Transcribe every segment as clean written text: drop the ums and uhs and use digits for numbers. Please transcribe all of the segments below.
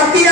அத்தி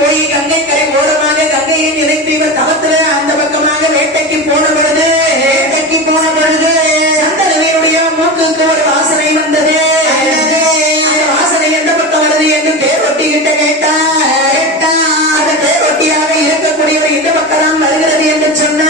போய் கங்கை கரை ஓரமாக கங்கையை நினைத்து இவர் தவத்துல அந்த பக்கமாக வேட்டைக்கு போன பொழுது சந்தனவனுடைய மூக்குக்கு ஒரு வாசனை வந்தது. அந்த வாசனை எந்த பக்கம் வருது என்று தேரொட்டி கிட்ட கேட்டா அந்த தேரொட்டியாக இருக்கக்கூடியவர் இந்த பக்கம் வருகிறது என்று சொன்ன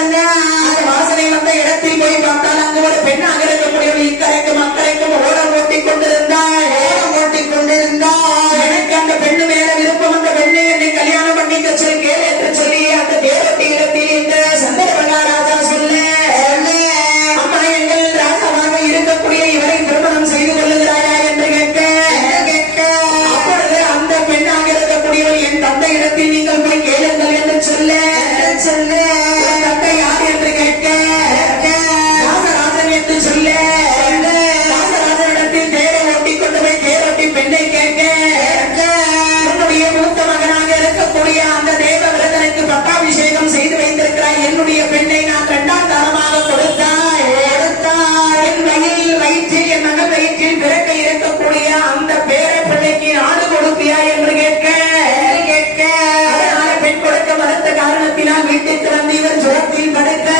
அந்த வாசனை வந்த இடத்தில் போய் பார்த்தால் அங்கு ஒரு பெண்ணாக இருக்கக்கூடியவர் இக்கரைக்கும் அக்கரைக்கும் ஓடம் ஓட்டிக் கொண்டிருந்தாள். எனக்கு அந்த பெண்ணு மேல விருப்பம், அந்த பெண்ணை என்னை கல்யாணம் பண்ணிக்க சொல் கேள் என்று சொல்லி அந்த தேவத்தை இடத்தில் இந்த சந்தன மகாராஜா சொல்ல, அம்மா எங்கள் ராஜாவாக இருக்கக்கூடிய இவரை திருமணம் செய்து கொள்ளுகிறாரா என்று கேட்க, அப்பொழுது அந்த பெண்ணாக இருக்கக்கூடியவர் என் தந்தை இடத்தில் நீங்கள் போய் கேளுங்கள் என்று சொல்ல, தந்தை யார் என்று கேட்க, ராஜராஜன் என்று சொல்ல, ராஜராஜனிடத்தில் தேரை ஓட்டிக் கொண்டு போய் தேரொட்டி பெண்ணை கேட்க, மூத்த மகனாக இருக்கக்கூடிய அந்த தேவவிரதனுக்கு பட்டாபிஷேகம் செய்து வைத்திருக்கிறாய். என்னுடைய பெண்ணை நான் இரண்டாம் தரமாக கொடுத்தாய். என் வயிற்றில் என் மகன் வயிற்றில் பிறக்க இருக்கக்கூடிய அந்த பேர பிள்ளைக்கு நாடு கொடுப்பியா என்று கேட்க, அதனால பெண் கொடுக்க மறுத்த காரணத்தினால் வீட்டுக்கு வந்து இவர் ஜுரத்தில் படுக்க,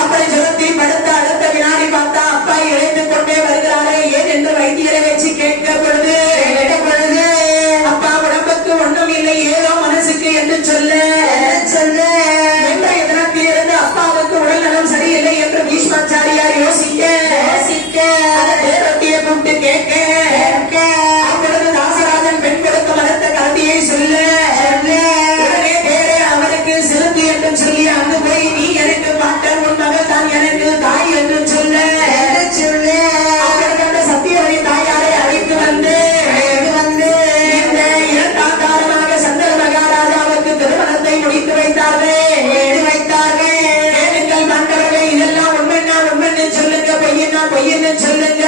அப்படி ஜுரத்தில் படுத்த அடுத்த வினாடி பார்த்தா அப்பா இழைத்துக் கொண்டே வருகிறாரே ஏன் என்று வைத்தியரை வச்சு கேட்க பொழுது ஒன்றும் இல்லை ஏதோ மனசுக்கு என்று சொல்ல இன்றைய தினத்தில் இருந்து அப்பாவுக்கு உடல் நலம் சரியில்லை என்று பீஷ்மாச்சாரியார் யோசிக்க தேரொட்டியை கூப்பிட்டு கேட்க, அப்பொழுது தாசராஜன் பெண் கொடுக்க மறுத்த கருதியை சொல்ல தேரே அவருக்கு செலுத்து என்று சொல்லி அங்கு போய் நீ எனக்கு பாட்டர் உன் மகள் தான் எனக்கு தாய் என்று சொல்ல அந்த சத்தியவதி தாயாரை அழைத்து வந்து திருமணத்தை முடித்து வைத்தார்கள். கேளுங்கள் மன்னர்களே, இதெல்லாம் உண்மைன்னா உண்மைன்னு சொல்லுங்க, பொய்யன்னா பொய்யன்னு சொல்லுங்க.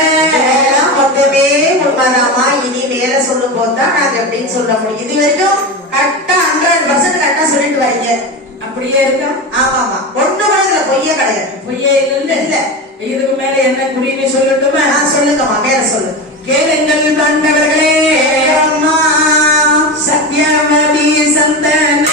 மொத்தமே உண்மைதாமா. இனி மேல சொல்லும் போதுதான் நாங்க எப்படின்னு சொல்ல முடியும். இது வரைக்கும் கரெக்டா 100% கரெக்டா சொல்லிட்டு வரீங்க. அப்படியே இருக்கா? ஆமாமா, ஒண்ணு கூட இதுல பொய்யே கிடையாது. பொய்யே இல்ல. இதுக்கு மேல என்ன குறின்னு சொல்லட்டுமா? சொல்லுங்கம்மா, மேல சொல்லு. கேளுங்கள் மன்னர்களே, சத்யவதி சந்தன